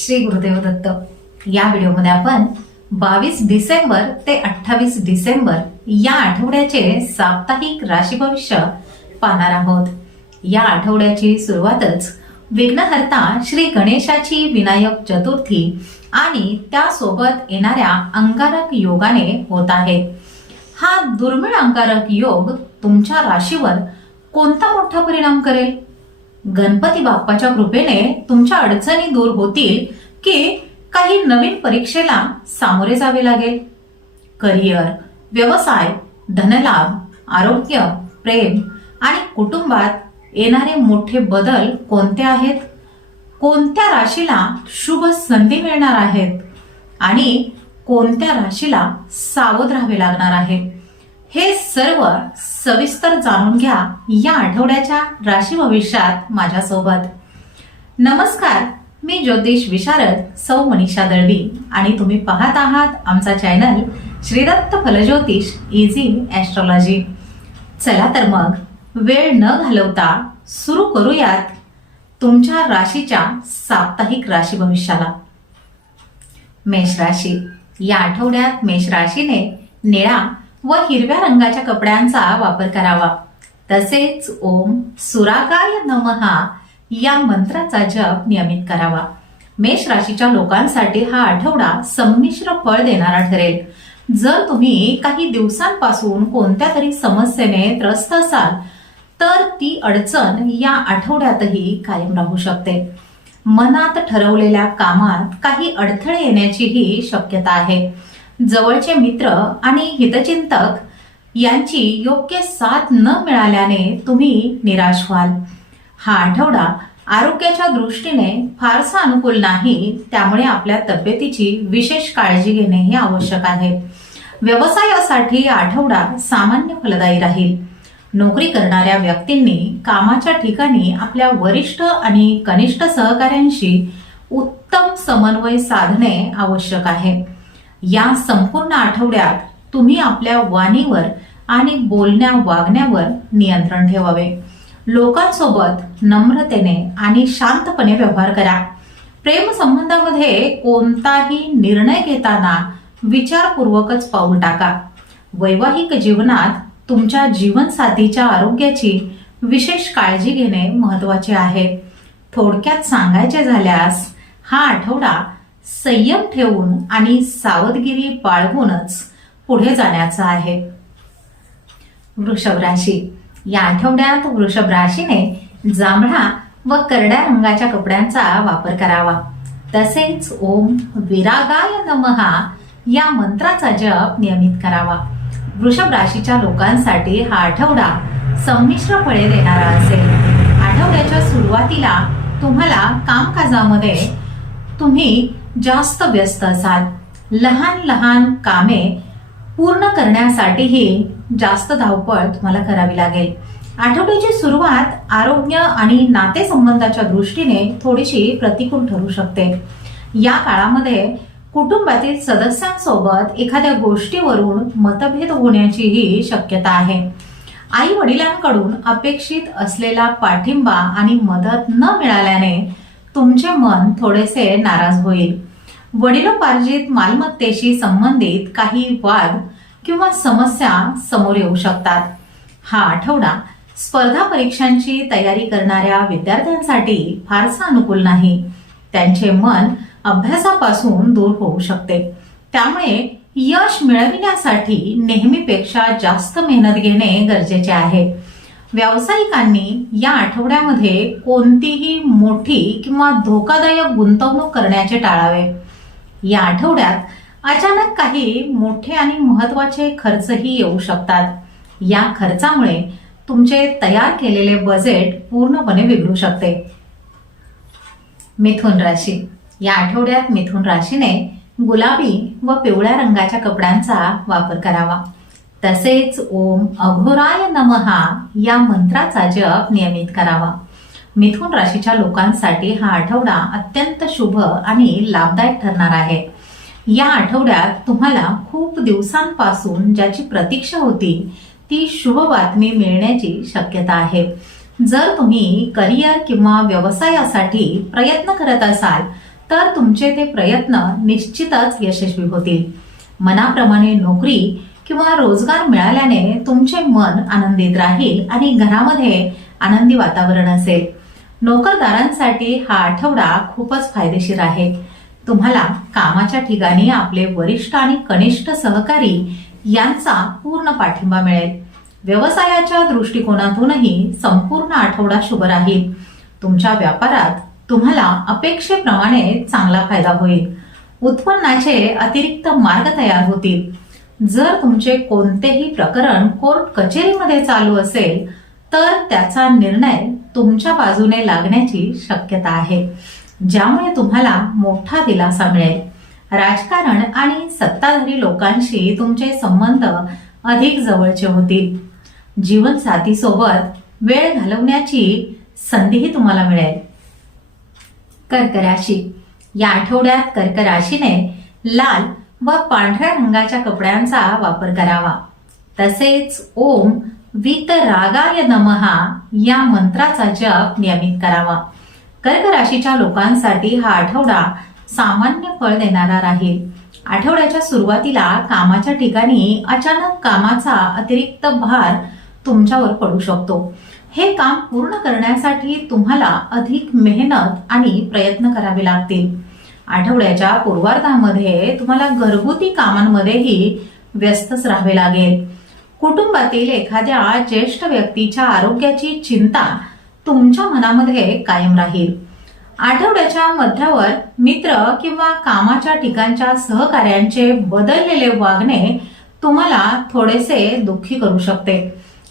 श्री गुरुदेव दत्त। या व्हिडिओमध्ये आपण 22 डिसेंबर ते 28 डिसेंबर या आठवड्याचे साप्ताहिक राशी भविष्य पाहणार आहोत। या आठवड्याची सुरुवातच विघ्नहर्ता श्री गणेशाची विनायक चतुर्थी आणि त्यासोबत येणाऱ्या अंगारक योगाने होत आहे। हा दुर्मिळ अंगारक योग तुमच्या राशीवर कोणता मोठा परिणाम करेल? गणपती बाप्पाच्या कृपेने तुमच्या अडचणी दूर होतील की काही नवीन परीक्षेला सामोरे जावे लागेल? करिअर, व्यवसाय, धनलाभ, आरोग्य, प्रेम आणि कुटुंबात येणारे मोठे बदल कोणते आहेत? कोणत्या राशीला शुभ संधी मिळणार आहेत आणि कोणत्या राशीला सावध राहावे लागणार आहे? हे सर्व सविस्तर जाणून घ्या या आठवड्याच्या राशी भविष्यात माझ्यासोबत। नमस्कार, मी ज्योतिष विशारद सौ मनीषा दळवी आणि तुम्ही पाहत आहात आमचा चॅनल श्रीदत्त फलज्योतिष इझी ॲस्ट्रॉलॉजी। चला तर मग वेळ न घालवता सुरू करूयात तुमच्या राशीच्या साप्ताहिक राशी भविष्याला। मेष राशी। या आठवड्यात मेष राशीने निळा व हिरव्या रंगाच्या कपड्यांचा वापर करावा। तसेच ओम सुरागाय नमहा या मंत्राचा जप नियमित करावा। मेष राशीच्या लोकांसाठी हा आठवडा संमिश्र फळ देणारा ठरेल। जर तुम्ही काही दिवसांपासून कोणत्या तरी समस्येने त्रस्त असाल तर ती अडचण या आठवड्यातही कायम राहू शकते। मनात ठरवलेल्या कामात काही अडथळे येण्याचीही शक्यता आहे। जवळचे मित्र आणि हितचिंतक यांची योग्य साथ न मिळाल्याने तुम्ही निराश व्हाल। हा आठवडा आरोग्याच्या दृष्टीने फारसा अनुकूल नाही, त्यामुळे आपल्या तब्येतीची विशेष काळजी घेणे हे आवश्यक आहे। व्यवसायासाठी आठवडा सामान्य फलदायी राहील। नोकरी करणाऱ्या व्यक्तींनी कामाच्या ठिकाणी आपल्या वरिष्ठ आणि कनिष्ठ सहकाऱ्यांशी उत्तम समन्वय साधणे आवश्यक आहे। या संपूर्ण आठवड्यात तुम्ही आपल्या वाणीवर आणि बोलण्या वागण्यावर नियंत्रण ठेवावे। लोकांसोबत नम्रतेने आणि शांतपणे व्यवहार करा। प्रेम संबंधामध्ये कोणताही निर्णय घेताना विचारपूर्वकच पाऊल टाका। वैवाहिक जीवनात तुमच्या जीवनसाथीच्या आरोग्याची विशेष काळजी घेणे महत्त्वाचे आहे। थोडक्यात सांगायचे झाल्यास हा आठवडा संयम ठेवून आणि सावधगिरी बाळगूनच पुढे जाण्याचा आहे। वृषभ राशी। या आठवड्यात वृषभ राशीने जांभळा व करड्या रंगाच्या कपड्यांचा वापर करावा। तसेच ओम विरागाय नमहा या मंत्राचा जप नियमित करावा। वृषभ राशीच्या लोकांसाठी हा आठवडा संमिश्र फळे देणारा असेल। आठवड्याच्या सुरुवातीला तुम्हाला कामकाजामध्ये तुम्ही जास्त व्यस्त असाल। लहान लहान कामे पूर्ण करण्यासाठीही जास्त धावपळ तुम्हाला करावी लागेल। आठवड्याची सुरुवात आरोग्य आणि नातेसंबंधाच्या दृष्टीने थोडीशी प्रतिकूल ठरू शकते। या काळामध्ये कुटुंबातील सदस्यांसोबत एखाद्या गोष्टीवरून मतभेद होण्याचीही शक्यता आहे। आई वडिलांकडून अपेक्षित असलेला पाठिंबा आणि मदत न मिळाल्याने तुमचे मन थोडेसे नाराज होईल। वडिलोपार्जित मालमत्तेशी संबंधित काही वाद किंवा समस्या समोर येऊ शकतात। हा आठवडा स्पर्धा परीक्षांची तयारी करणाऱ्या विद्यार्थ्यांसाठी फारसा अनुकूल नाही। त्यांचे मन अभ्यासापासून दूर होऊ शकते, त्यामुळे यश मिळविण्यासाठी नेहमीपेक्षा जास्त मेहनत घेणे गरजेचे आहे। व्यावसायिकांनी या आठवड्यामध्ये कोणतीही मोठी किंवा धोकादायक गुंतवणूक करण्याचे टाळावे। या आठवड्यात अचानक काही मोठे आणि महत्त्वाचे खर्चही येऊ शकतात। या खर्चामुळे तुमचे तयार केलेले बजेट पूर्णपणे बिघडू शकते। मिथुन राशी। या आठवड्यात मिथुन राशीने गुलाबी व पिवळ्या रंगाच्या कपड्यांचा वापर करावा। तसेच ओम अघोराय नमहा या मंत्राचा जप नियमित करावा। मिथुन राशीच्या लोकांसाठी हा आठवडा अत्यंत शुभ आणि लाभदायक ठरणार आहे। या आठवड्यात तुम्हाला खूप दिवसांपासून ज्याची प्रतीक्षा होती ती शुभ बातमी मिळण्याची शक्यता आहे। जर तुम्ही करिअर किंवा व्यवसायासाठी प्रयत्न करत असाल तर तुमचे ते प्रयत्न निश्चितच यशस्वी होतील. मनाप्रमाणे नोकरी किंवा रोजगार मिळाल्याने तुमचे मन आनंदित राहील आणि घरामध्ये आनंदी वातावरण असेल. नोकरदारांसाठी हा आठवडा खूपच फायदेशीर आहे. तुम्हाला कामाच्या ठिकाणी आपले वरिष्ठ आणि कनिष्ठ सहकारी यांचा पूर्ण पाठिंबा मिळेल. व्यवसायाच्या दृष्टिकोनातूनही संपूर्ण आठवडा शुभ राहील. तुमच्या व्यापारात तुम्हाला अपेक्षेप्रमाणे चांगला फायदा होईल. उत्पन्नाचे अतिरिक्त मार्ग तयार होतील. जर तुमचे कोणतेही प्रकरण कोर्ट कचेरीमध्ये चालू असेल तर त्याचा निर्णय तुमच्या बाजूने लागण्याची शक्यता आहे, ज्यामुळे तुम्हाला मोठा दिलासा मिळेल. राजकारण आणि सत्ताधारी लोकांशी तुमचे संबंध अधिक जवळचे होतील. जीवनसाथीसोबत वेळ घालवण्याची संधीही तुम्हाला मिळेल. कर्क राशी. या आठवड्यात कर्क राशीने लाल व पांढऱ्या रंगाच्या कपड्यांचा वापर करावा. तसेच ओम वीतरागाय नमहा या मंत्राचा जप नियमित करावा. कर्क राशीच्या लोकांसाठी हा आठवडा सामान्य फळ देणारा राहील. आठवड्याच्या सुरुवातीला कामाच्या ठिकाणी अचानक कामाचा अतिरिक्त भार तुमच्यावर पडू शकतो. हे काम पूर्ण करण्यासाठी तुम्हाला अधिक मेहनत आणि प्रयत्न करावे लागतील. आठवड्याच्या पूर्वार्धामध्ये तुम्हाला घरगुती कामांमध्येही व्यस्तच राहावे लागेल. कुटुंबातील एखाद्या ज्येष्ठ व्यक्तीच्या आरोग्याची चिंता तुमच्या मनामध्ये कायम राहील. आठवड्याच्या मध्यावर मित्र किंवा कामाच्या ठिकाणच्या सहकाऱ्यांचे बदललेले वागणे तुम्हाला थोडेसे दुःखी करू शकते.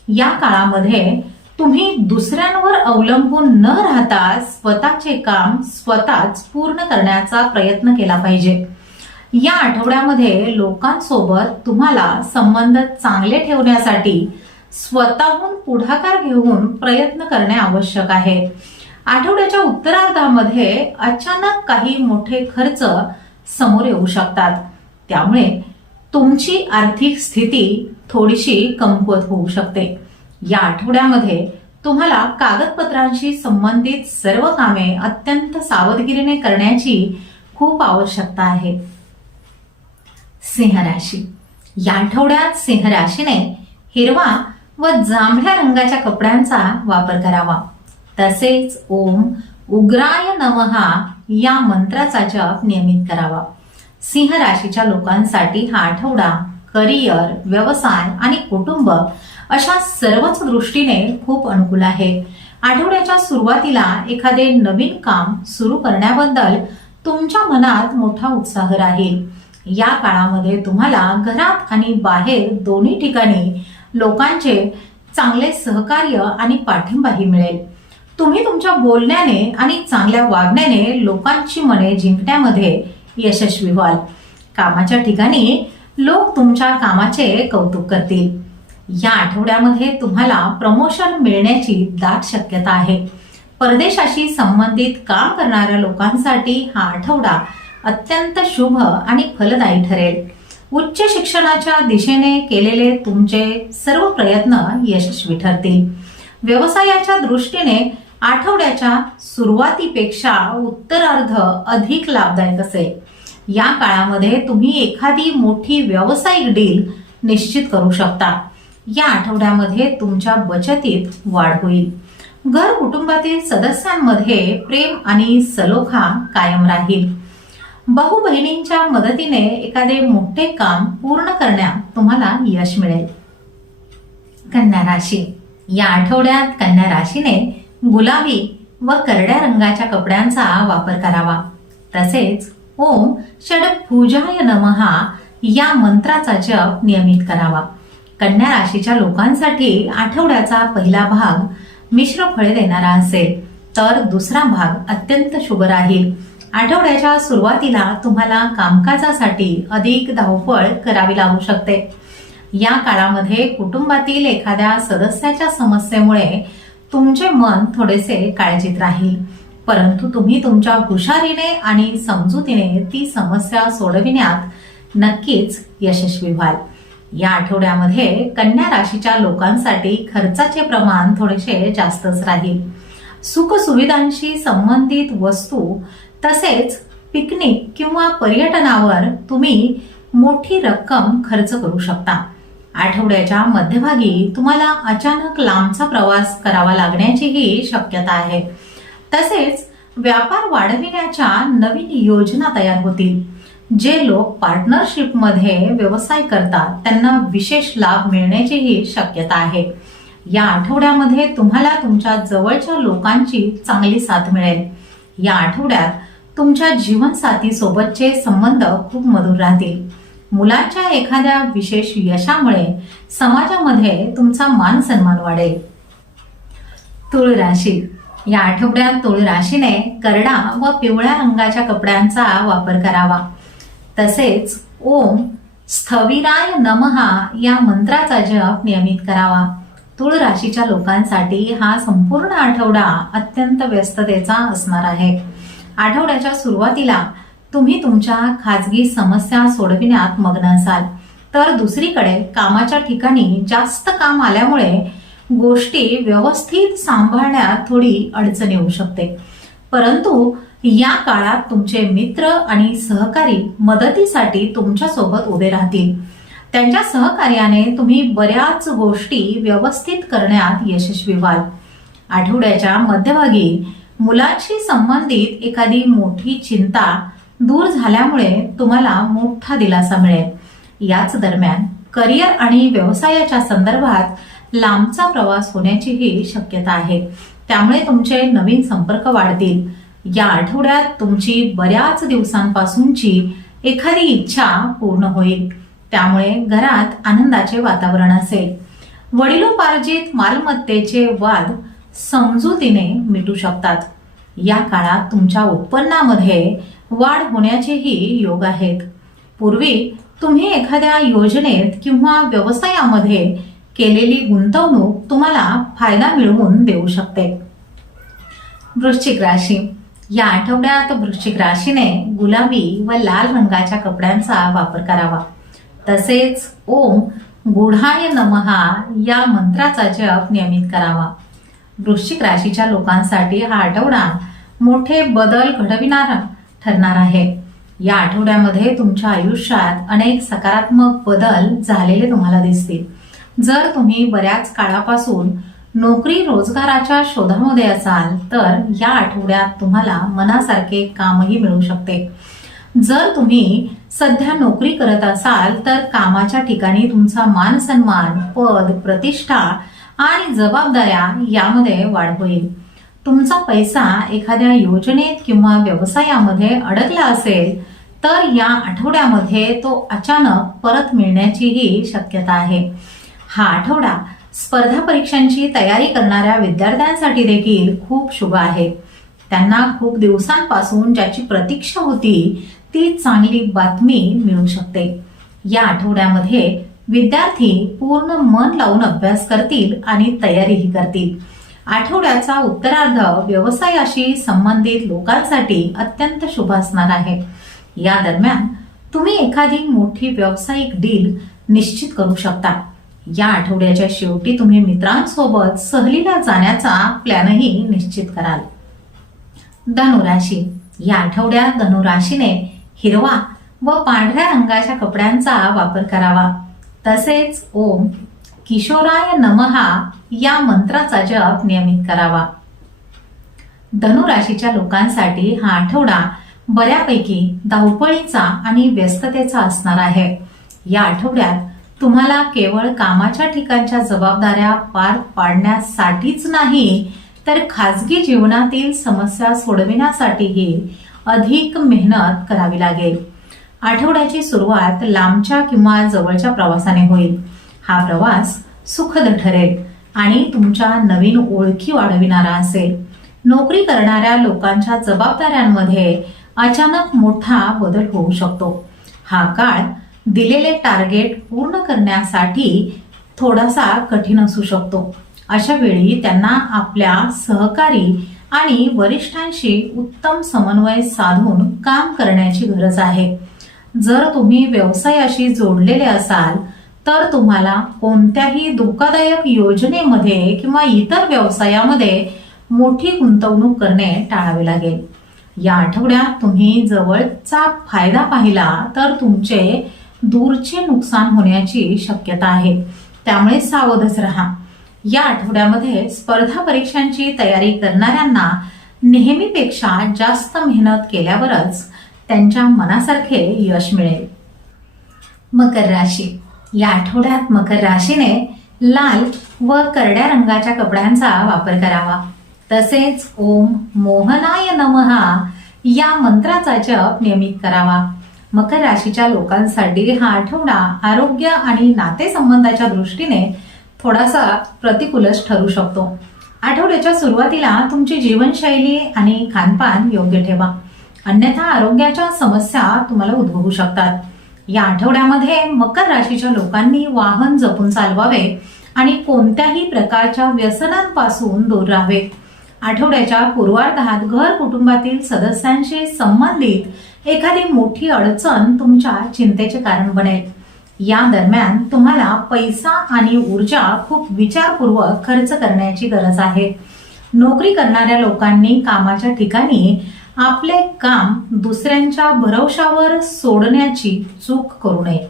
या काळामध्ये तुम्ही दुसऱ्यांवर अवलंबून न राहता स्वतःचे काम स्वतःच पूर्ण करण्याचा प्रयत्न केला पाहिजे. या आठवड्यामध्ये लोकांसोबत तुम्हाला संबंध चांगले ठेवण्यासाठी स्वतःहून पुढाकार घेऊन प्रयत्न करणे आवश्यक आहे. आठवड्याच्या उत्तरार्धामध्ये अचानक काही मोठे खर्च समोर येऊ शकतात, त्यामुळे तुमची आर्थिक स्थिती थोडीशी कमकुवत होऊ शकते. या आठवड्यामध्ये तुम्हाला कागदपत्रांशी संबंधित सर्व कामे अत्यंत सावधगिरीने करण्याची खूप आवश्यकता आहे. सिंह राशी. या आठवड्यात सिंह राशीने हिरवा व जांभळ्या रंगाच्या कपड्यांचा वापर करावा. तसेच ओम उग्राय नमहा या मंत्राचा जप नियमित करावा. सिंह राशीच्या लोकांसाठी हा आठवडा करिअर, व्यवसाय आणि कुटुंब अशा सर्वच दृष्टीने खूप अनुकूल आहे. आठवड्याच्या सुरुवातीला एखादे नवीन काम सुरू करण्याबद्दल तुमच्या मनात मोठा उत्साह राहील. या काळामध्ये तुम्हाला घरात आणि बाहेर दोन्ही ठिकाणी लोकांचे चांगले सहकार्य आणि पाठिंबाही मिळेल. तुम्ही तुमच्या बोलण्याने आणि चांगल्या वागण्याने लोकांची मने जिंकण्यामध्ये यशस्वी व्हाल. कामाच्या ठिकाणी लोक तुमच्या कामाचे कौतुक करतील. या आठवड्यामध्ये तुम्हाला प्रमोशन मिळण्याची दाट शक्यता आहे. परदेशाशी संबंधित काम करणाऱ्या लोकांसाठी हा आठवडा अत्यंत शुभ आणि फलदायी ठरेल. उच्च शिक्षणाच्या दिशेने केलेले तुमचे सर्व प्रयत्न यशस्वी ठरतील. व्यवसायाच्या दृष्टीने आठवड्याच्या सुरुवातीपेक्षा उत्तरार्ध अधिक लाभदायक असेल. या काळामध्ये तुम्ही एखादी मोठी व्यावसायिक डील निश्चित करू शकता. या आठवड्यामध्ये तुमच्या बचतीत वाढ होईल. घर कुटुंबातील सदस्यांमध्ये प्रेम आणि सलोखा कायम राहील. भाऊ बहिणींच्या मदतीने एखादे मोठे काम पूर्ण करण्यात तुम्हाला यश मिळेल. कन्या राशी. या आठवड्यात कन्या राशीने गुलाबी व करड्या रंगाच्या कपड्यांचा वापर करावा. तसेच ओम षडभुजाय नमहा या मंत्राचा जप नियमित करावा. कन्या राशीच्या लोकांसाठी आठवड्याचा पहिला भाग मिश्र फळे देणारा असेल, तर दुसरा भाग अत्यंत शुभ राहील. आठवड्याच्या सुरुवातीला तुम्हाला कामकाजासाठी अधिक धावपळ करावी लागू शकते. या काळामध्ये कुटुंबातील एखाद्या सदस्याच्या समस्येमुळे तुमचे मन थोडेसे काळजीत राहील, परंतु तुम्ही तुमच्या हुशारीने आणि समजुतीने ती समस्या सोडविण्यात नक्कीच यशस्वी व्हाल. या आठवड्यामध्ये कन्या राशीच्या लोकांसाठी खर्चाचे प्रमाण थोडेसे जास्तच राहील. सुख सुविधांशी संबंधित वस्तू तसेच पिकनिक किंवा पर्यटनावर तुम्ही मोठी रक्कम खर्च करू शकता. आठवड्याच्या मध्यभागी तुम्हाला अचानक लांबचा प्रवास करावा लागण्याचीही शक्यता आहे. तसेच व्यापार वाढविण्याच्या नवीन योजना तयार होतील. जे लोक पार्टनरशिपमध्ये व्यवसाय करतात त्यांना विशेष लाभ मिळण्याचीही शक्यता आहे. या आठवड्यामध्ये तुम्हाला तुमच्या जवळच्या लोकांची चांगली साथ मिळेल. या आठवड्यात तुमच्या जीवनसाथी सोबतचे संबंध खूप मधुर राहतील. मुलांच्या एखाद्या विशेष यशामुळे समाजामध्ये तुमचा मान सन्मान वाढेल. तुळ राशी. या आठवड्यात तुळ राशीने करडा व पिवळ्या रंगाच्या कपड्यांचा वापर करावा. तसेच ओम स्थविराय नमहा या मंत्राचा जप नियमित करावा. तुळ राशीच्या लोकांसाठी हा संपूर्ण आठवडा अत्यंत व्यस्ततेचा असणार आहे. आठवड्याच्या सुरुवातीला तुम्ही तुमच्या खाजगी समस्या सोडविण्यात मग्न असाल, तर दुसरीकडे कामाच्या ठिकाणी जास्त काम आल्यामुळे गोष्टी व्यवस्थित सांभाळण्यात थोडी अडचण येऊ शकते. परंतु या काळात तुमचे मित्र आणि सहकारी मदतीसाठी तुमच्या सोबत उभे राहतील. त्यांच्या सहकार्याने तुम्ही बऱ्याच गोष्टी व्यवस्थित करण्यात यशस्वी व्हाल. आठवड्याच्या मध्यभागी मुलांशी संबंधित एखादी मोठी चिंता दूर झाल्यामुळे तुम्हाला मोठा दिलासा मिळेल. याच दरम्यान करिअर आणि व्यवसायाच्या संदर्भात लांबचा प्रवास होण्याचीही शक्यता आहे. त्यामुळे तुमचे नवीन संपर्क वाढतील. या आठवड्यात तुमची बऱ्याच दिवसांपासूनची एखादी इच्छा पूर्ण होईल. त्यामुळे घरात आनंदाचे वातावरण असेल. वडिलोपार्जित मालमत्तेचे वाद समजुतीने मिटू शकतात. या काळात तुमच्या उत्पन्नामध्ये वाढ होण्याचेही योग आहेत. पूर्वी तुम्ही एखाद्या योजनेत किंवा व्यवसायामध्ये केलेली गुंतवणूक तुम्हाला फायदा मिळवून देऊ शकते. वृश्चिक राशी. या आठवड्यात वृश्चिक राशीने गुलाबी व लाल रंगाच्या कपड्यांचा वापर करावा. तसेच ओम गुढाय नमहा या मंत्राचा जप नियमित करावा. वृश्चिक राशीच्या लोकांसाठी हा आठवडा मोठे बदल घडविणारा ठरणार आहे. या आठवड्यामध्ये तुमच्या आयुष्यात अनेक सकारात्मक बदल झालेले तुम्हाला दिसतील. जर तुम्ही बऱ्याच काळापासून नोकरी रोजगाराच्या शोधामध्ये असाल तर या आठवड्यात तुम्हाला मनासारखे कामही मिळू शकते. जर तुम्ही सध्या नोकरी करत असाल तर कामाच्या ठिकाणी तुमचा मान सन्मान, पद, प्रतिष्ठा आणि जबाबदाऱ्या यामध्ये वाढ होईल. तुमचा पैसा एखाद्या योजनेत किंवा व्यवसायामध्ये अडकला असेल तर या आठवड्यामध्ये तो अचानक परत मिळण्याचीही शक्यता आहे. हा आठवडा स्पर्धा परीक्षांची तयारी करणाऱ्या विद्यार्थ्यांसाठी देखील खूप शुभ आहे. त्यांना खूप दिवसांपासून ज्याची प्रतीक्षा होती ती चांगली बातमी मिळू शकते. या आठवड्यामध्ये विद्यार्थी पूर्ण मन लावून अभ्यास करतील आणि तयारीही करतील. आठवड्याचा उत्तरार्ध व्यवसायाशी संबंधित लोकांसाठी अत्यंत शुभ असणार आहे. या दरम्यान तुम्ही एखादी मोठी व्यावसायिक डील निश्चित करू शकता. या आठवड्याच्या शेवटी तुम्ही मित्रांसोबत सहलीला जाण्याचा प्लॅनही निश्चित कराल. धनुराशी. या आठवड्यात धनुराशीने हिरवा व पांढऱ्या रंगाच्या कपड्यांचा वापर करावा. तसेच ओम किशोराय नमहा या मंत्राचा जप नियमित करावा. धनुराशीच्या लोकांसाठी हा आठवडा बऱ्यापैकी धावपळीचा आणि व्यस्ततेचा असणार आहे. या आठवड्यात तुम्हाला केवळ कामाच्या ठिकाणच्या जबाबदाऱ्या पार पाडण्यासाठीच नाही तर खाजगी जीवनातील समस्या सोडविण्यासाठीही अधिक मेहनत करावी लागेल. आठवड्याची सुरुवात लांबच्या किंवा जवळच्या प्रवासाने होईल. हा प्रवास सुखद ठरेल आणि तुमच्या नवीन ओळखी वाढविणारा असेल. नोकरी करणाऱ्या लोकांच्या जबाबदाऱ्यांमध्ये अचानक मोठा बदल होऊ शकतो. हा काळ दिलेले टार्गेट पूर्ण करण्यासाठी थोडासा कठीण असू शकतो. अशा वेळी त्यांना आपल्या सहकारी आणि वरिष्ठांशी उत्तम समन्वय साधून काम करण्याची गरज आहे. जर तुम्ही व्यवसायाशी जोडलेले असाल तर तुम्हाला कोणत्याही धोकादायक योजनेमध्ये किंवा इतर व्यवसायामध्ये मोठी गुंतवणूक करणे टाळावे लागेल. या आठवड्यात तुम्ही जवळचा फायदा पाहिला तर तुमचे दूरचे नुकसान होण्याची शक्यता आहे, त्यामुळे सावधच राहा. या आठवड्यामध्ये स्पर्धा परीक्षांची तयारी करणाऱ्यांना नेहमीपेक्षा जास्त मेहनत केल्यावरच त्यांच्या मनासारखे यश मिळेल. मकर राशी. या आठवड्यात मकर राशीने लाल व करड्या रंगाच्या कपड्यांचा वापर करावा. तसेच ओम मोहनाय नमहा या मंत्राचा जप नियमित करावा. मकर राशीच्या लोकांसाठी हा आठवडा आरोग्य आणि नातेसंबंधाच्या दृष्टीने थोडासा प्रतिकूलच ठरू शकतो. आठवड्याच्या सुरुवातीला तुमची जीवनशैली आणि खानपान योग्य ठेवा, अन्यथा आरोग्याच्या समस्या तुम्हाला उद्भवू शकतात. या आठवड्यामध्ये मकर राशीच्या लोकांनी वाहन जपून चालवावे आणि कोणत्याही प्रकारच्या व्यसनांपासून दूर राहावे. आठवड्याच्या पूर्वार्धात घर कुटुंबातील सदस्यांशी संबंधित एखादी मोठी अडचण तुमच्या चिंतेचे कारण बनेल. या दरम्यान तुम्हाला पैसा आणि ऊर्जा खूप विचारपूर्वक खर्च करण्याची गरज आहे. नोकरी करणाऱ्या लोकांनी कामाच्या ठिकाणी आपले काम दुसऱ्यांच्या भरवशावर सोडण्याची चूक करू नये,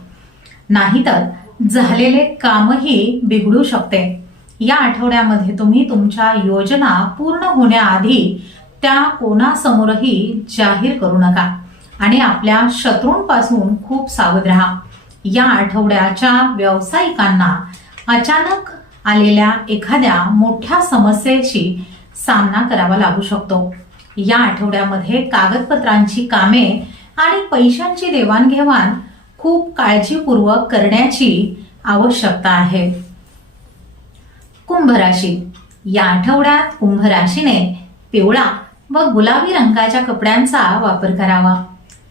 नाहीतर झालेले कामही बिघडू शकते. या आठवड्यामध्ये तुम्ही तुमच्या योजना पूर्ण होण्याआधी त्या कोणासमोरही जाहीर करू नका आणि आपल्या शत्रूंपासून खूप सावध राहा. या आठवड्याच्या व्यावसायिकांना अचानक आलेल्या एखाद्या मोठ्या समस्येशी सामना करावा लागू शकतो. या आठवड्यामध्ये कागदपत्रांची कामे आणि पैशांची देवाणघेवाण खूप काळजीपूर्वक करण्याची आवश्यकता आहे. कुंभ राशी. या आठवड्यात कुंभ राशीने पिवळा व गुलाबी रंगाच्या कपड्यांचा वापर करावा.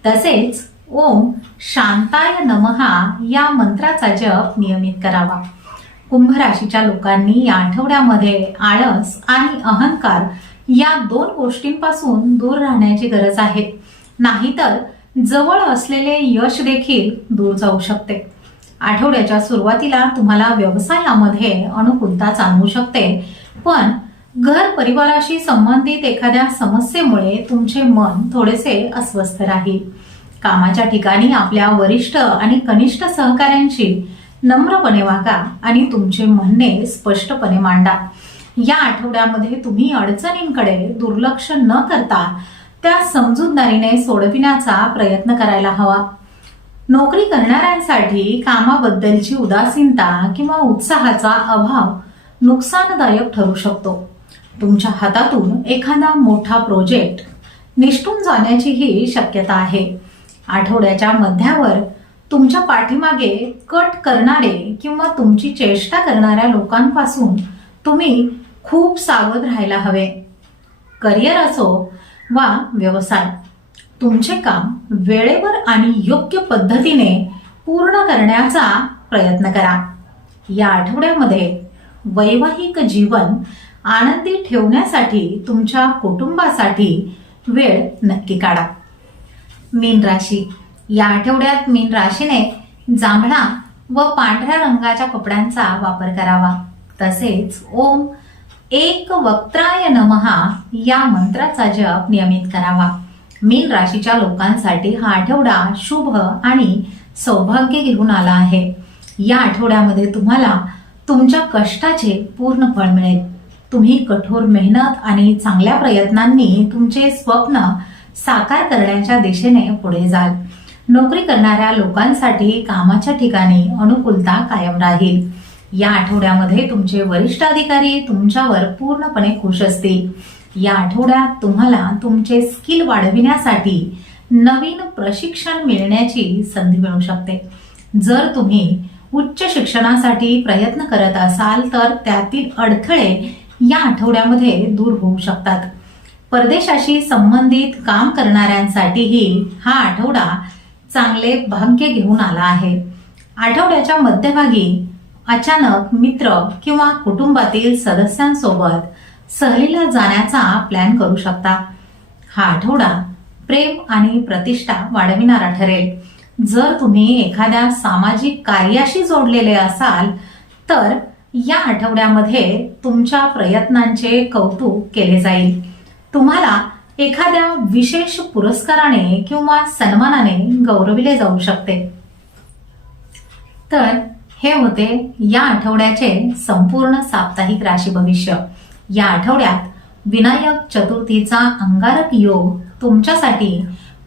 तसेच ओम शांताय नमहा या मंत्राचा जप नियमित करावा. कुंभ राशीच्या लोकांनी या आठवड्यामध्ये आळस आणि अहंकार या दोन गोष्टींपासून दूर राहण्याची गरज आहे, नाहीतर जवळ असलेले यश देखील दूर जाऊ शकते. आठवड्याच्या सुरुवातीला तुम्हाला व्यवसायामध्ये अनुकूलता जाणवू शकते, पण घर परिवाराशी संबंधित एखाद्या समस्येमुळे तुमचे मन थोडेसे अस्वस्थ राहील. कामाच्या ठिकाणी आपल्या वरिष्ठ आणि कनिष्ठ सहकाऱ्यांशी नम्रपणे वागा आणि तुमचे म्हणणे स्पष्टपणे मांडा. या आठवड्यामध्ये तुम्ही अडचणींकडे दुर्लक्ष न करता त्या समजूतदारीने सोडविण्याचा प्रयत्न करायला हवा. नोकरी करणाऱ्यांसाठी कामाबद्दलची उदासीनता किंवा उत्साहाचा अभाव नुकसानदायक ठरू शकतो. तुमच्या हातातून एखादा मोठा प्रोजेक्ट निसटून जाण्याचीही शक्यता आहे. आठवड्याच्या मध्यावर तुमच्या पाठीमागे कट करणारे किंवा तुमची चेष्टा करणाऱ्या लोकांपासून तुम्ही खूप सावध राहायला हवे. करिअर असो वा व्यवसाय, तुमचे काम वेळेवर आणि योग्य पद्धतीने पूर्ण करण्याचा प्रयत्न करा. या आठवड्यामध्ये वैवाहिक जीवन आनंदी ठेवण्यासाठी तुमच्या कुटुंबासाठी वेळ नक्की काढा. मीन राशी. या आठवड्यात मीन राशीने जांभळा व पांढऱ्या रंगाच्या कपड्यांचा वापर करावा. तसेच ओम एक वक्त्राय नमहा या मंत्राचा जप नियमित करावा. मीन राशीच्या लोकांसाठी हा आठवडा शुभ आणि सौभाग्य घेऊन आला आहे. या आठवड्यामध्ये तुम्हाला तुमच्या कष्टाचे पूर्ण फळ मिळेल. तुम्ही कठोर मेहनत आणि चांगल्या प्रयत्नांनी तुमचे स्वप्न साकार करण्याच्या दिशेने पुढे जाल. नोकरी करणाऱ्या लोकांसाठी कामाच्या ठिकाणी अनुकूलता कायम राहील. या आठवड्यामध्ये तुमचे वरिष्ठ अधिकारी तुमच्यावर पूर्णपणे खुश असतील. या आठवड्यात तुम्हाला तुमचे स्किल वाढविण्यासाठी नवीन प्रशिक्षण मिळण्याची संधी मिळू शकते. जर तुम्ही उच्च शिक्षणासाठी प्रयत्न करत असाल तर त्यातील अडथळे या आठवड्यामध्ये दूर होऊ शकतात. परदेशाशी संबंधित काम करणाऱ्यांसाठीही हा आठवडा चांगले भाग्य घेऊन आला आहे. आठवड्याच्या मध्यभागी अचानक मित्र किंवा कुटुंबातील सदस्यांसोबत सहलीला जाण्याचा प्लॅन करू शकता. हा आठवडा प्रेम आणि प्रतिष्ठा वाढविणारा ठरेल. जर तुम्ही एखाद्या सामाजिक कार्याशी जोडलेले असाल तर या आठवड्यामध्ये तुमच्या प्रयत्नांचे कौतुक केले जाईल. तुम्हाला एखाद्या विशेष पुरस्काराने किंवा सन्मानाने गौरविले जाऊ शकते। तर हे होते या आठवड्याचे संपूर्ण साप्ताहिक राशी भविष्य। या आठवड्यात विनायक चतुर्थीचा अंगारक योग तुमच्यासाठी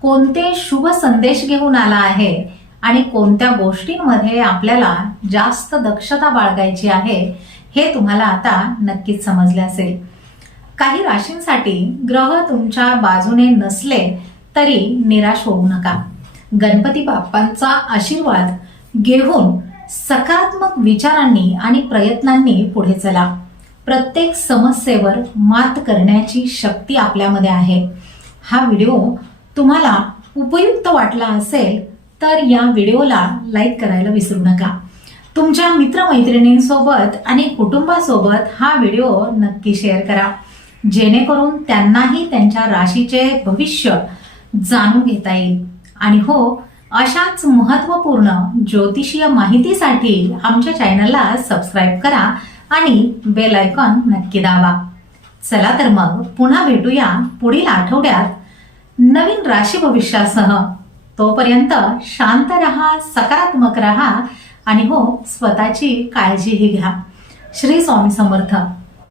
कोणते शुभ संदेश घेऊन आला आहे आणि कोणत्या गोष्टींमध्ये आपल्याला जास्त दक्षता बाळगायची आहे हे तुम्हाला आता नक्कीच समजले असेल। काही राशींसाठी ग्रह तुमच्या बाजूने नसले तरी निराश होऊ नका। गणपती बाप्पांचा आशीर्वाद घेऊन सकारात्मक विचारांनी आणि प्रयत्नांनी पुढे चला। प्रत्येक समस्येवर मात करण्याची शक्ती आपल्यामध्ये आहे। हा व्हिडिओ तुम्हाला उपयुक्त वाटला असेल तर या व्हिडिओला लाईक करायला विसरू नका। तुमच्या मित्रमैत्रिणींसोबत आणि कुटुंबासोबत हा व्हिडिओ नक्की शेअर करा, जेणेकरून त्यांनाही त्यांच्या राशीचे भविष्य जाणून घेता येईल। आणि हो, अशाच महत्त्वपूर्ण ज्योतिषीय माहितीसाठी आमच्या चॅनलला सबस्क्राईब करा आणि बेल आयकॉन नक्की दाबा। चला तर मग पुन्हा भेटूया पुढील आठवड्यात नवीन राशी भविष्यासह। तोपर्यंत शांत रहा, सकारात्मक रहा आणि हो, स्वतःची काळजीही घ्या। श्री स्वामी समर्थ।